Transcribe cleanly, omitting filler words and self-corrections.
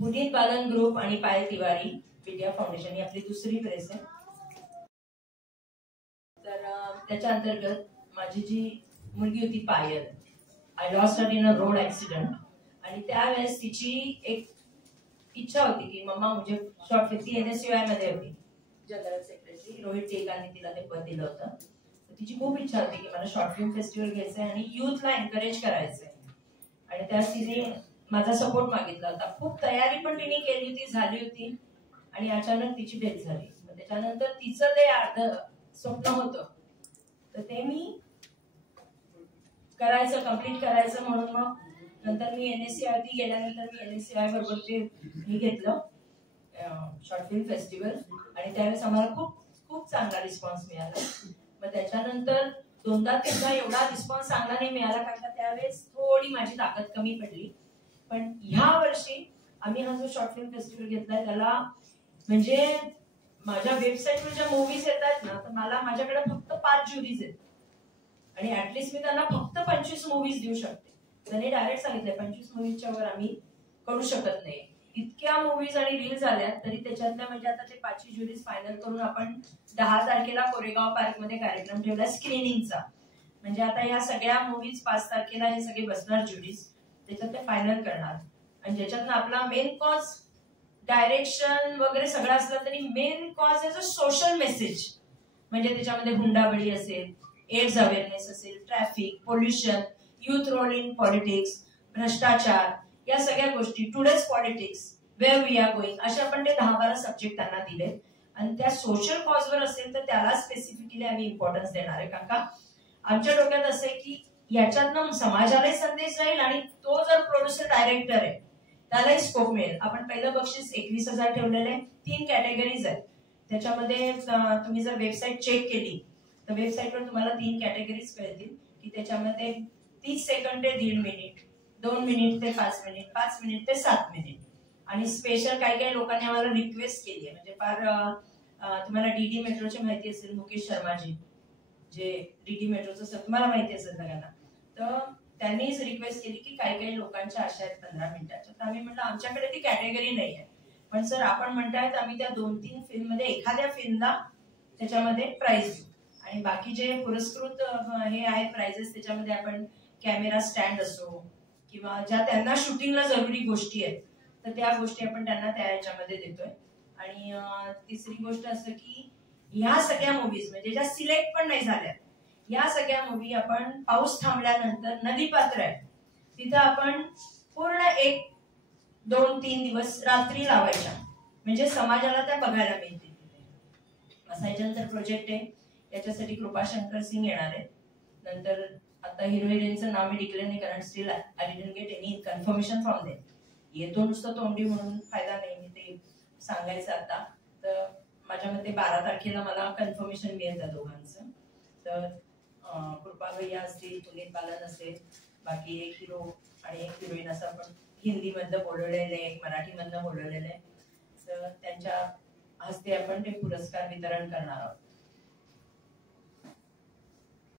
Puneet Balan group आणि पायल तिवारी विद्या foundation ही आपली दुसरी प्रेस आहे. तर त्याच्या अंतर्गत माझी जी मुलगी होती Payal, I lost her in a road accident, आणि त्यावेळेस तिची एक इच्छा होती की मम्मा मुझे शॉर्ट फिल्म, ती NSUI मध्ये होती जनरल सेक्रेटरी, रोहित टेकांनी तिला ते पद दिलं होतं. तिची खूप इच्छा होती की मला शॉर्ट फिल्म फेस्टिवल घ्यायचंय आणि युथला एनकरेज करायचंय, आणि त्यात तिने माझा सपोर्ट मागितला होता. खूप तयारी पण तिने केली होती, झाली होती, आणि अचानक तिची डेथ झाली. त्याच्यानंतर तिचं ते अर्ध स्वप्न होतं, तर ते मी करायचं, कम्प्लीट करायचं म्हणून मग नंतर मी NSUI गेल्यानंतर मी NSUI बरोबर ते मी घेतलं शॉर्ट फिल्म फेस्टिवल, आणि त्यावेळेस आम्हाला खूप खूप चांगला रिस्पॉन्स मिळाला. मग त्याच्यानंतर दोनदा तीनदा एवढा रिस्पॉन्स चांगला नाही मिळाला, कारण त्यावेळेस थोडी माझी ताकद कमी पडली. पण ह्या वर्षी आम्ही हा जो शॉर्ट फिल्म फेस्टिवल घेतलाय त्याला म्हणजे माझ्या वेबसाईटवर ज्या मूवीज येतात ना, तर मला माझ्याकडे फक्त 5 ज्युरीज आहेत, आणि ऍटलीस्ट मी त्यांना फक्त 25 मूवीज देऊ शकते. त्यांनी डायरेक्ट सांगितलंय 25 मूवीजच्या वर आम्ही करू शकत नाही. इतक्या मूवीज आणि रील झाल्या तरी त्याच्यातल्या म्हणजे आता ते 5 ज्युरीज फायनल करून आपण 10 तारखेला कोरेगाव पार्क मध्ये कार्यक्रम ठेवला स्क्रीनिंगचा. म्हणजे आता या सगळ्या मूवीज 5 तारखेला हे सगळे बसणार ज्युरीज, त्याच्यात ते फायनल करणार. आणि ज्याच्यातनं आपला मेन कॉज डायरेक्शन वगैरे सगळं असलं तरी main cause is a social message. म्हणजे त्याच्यामध्ये हुंडाबळी असेल, एड्स अवेअरनेस असेल, traffic, pollution, youth role in politics, भ्रष्टाचार, या सगळ्या गोष्टी, today's politics, where we are going, असे आपण ते 10-12 सब्जेक्ट त्यांना दिले. आणि त्या सोशल कॉजवर असेल तर त्याला स्पेसिफिकली आम्ही इम्पॉर्टन्स देणार आहे, कारण का आमच्या डोक्यात असं आहे की याच्यातनं समाजालाही संदेश जाईल, आणि तो जर प्रोड्युसर डायरेक्टर आहे त्यालाही स्कोप मिळेल. आपण पहिलं बक्षीस 21,000 ठेवलेले, 3 कॅटेगरीज आहेत. त्याच्यामध्ये तुम्ही जर वेबसाईट चेक केली तर वेबसाईटवर तुम्हाला 3 कॅटेगरीज कळतील, की त्याच्यामध्ये 30 सेकंड ते 1.5 मिनिट, 2 मिनिट ते 5 मिनिट, 5 मिनिट ते 7 मिनिट. आणि स्पेशल काही काही लोकांनी आम्हाला रिक्वेस्ट केली आहे, म्हणजे फार तुम्हाला DD मेट्रोची माहिती असेल, मुकेश शर्माजी जे DD मेट्रोचं तुम्हाला माहिती असेल सगळ्यांना, तर त्यांनीच रिक्वेस्ट केली की काही काही लोकांच्या आशा आहेत 15 मिनिटाच्या. तर आम्ही म्हटलं आमच्याकडे ती कॅटेगरी नाही आहे, पण सर आपण म्हणतायत आम्ही त्या 2-3 फिल्म मध्ये एखाद्या फिल्मला त्याच्यामध्ये प्राइज देऊ, आणि बाकी जे पुरस्कृत हे आहेत प्राइजेस त्याच्यामध्ये आपण कॅमेरा स्टँड असो किंवा ज्या त्यांना शूटिंगला जरुरी गोष्टी आहेत तर त्या गोष्टी आपण त्यांना त्या याच्यामध्ये देतोय. आणि तिसरी गोष्ट असं की ह्या सगळ्या मूवीज म्हणजे ज्या सिलेक्ट पण नाही झाल्या, या सगळ्या मूवी आपण पाऊस थांबल्यानंतर नदीपात्र आहे तिथं आपण पूर्ण 1-2-3 दिवस रात्री लावायच्या, म्हणजे समाजाला त्या बघायला मिळतील. असा याच्यानंतर प्रोजेक्ट आहे, याच्यासाठी कृपा शंकर सिंग येणार आहे. नंतर आता हिरो हिरोईनचं नाव मी डिक्लेअर नाही कारण still I didn't get any confirmation from them. येतो नुसतं तोंडी म्हणून फायदा नाही, मी ते सांगायचं आता. तर माझ्या मते 12 तारखेला मला कन्फर्मेशन मिळेल त्या दोघांचं. तर कृपा भैया असतील, पुनीत बालन असेल, बाकी एक हिरो आणि एक हिरोईन असं आपण हिंदीमधलं बोलवलेलं आहे, एक मराठीमधलं बोलवलेलं आहे. तर त्यांच्या हस्ते आपण ते पुरस्कार वितरण करणार आहोत.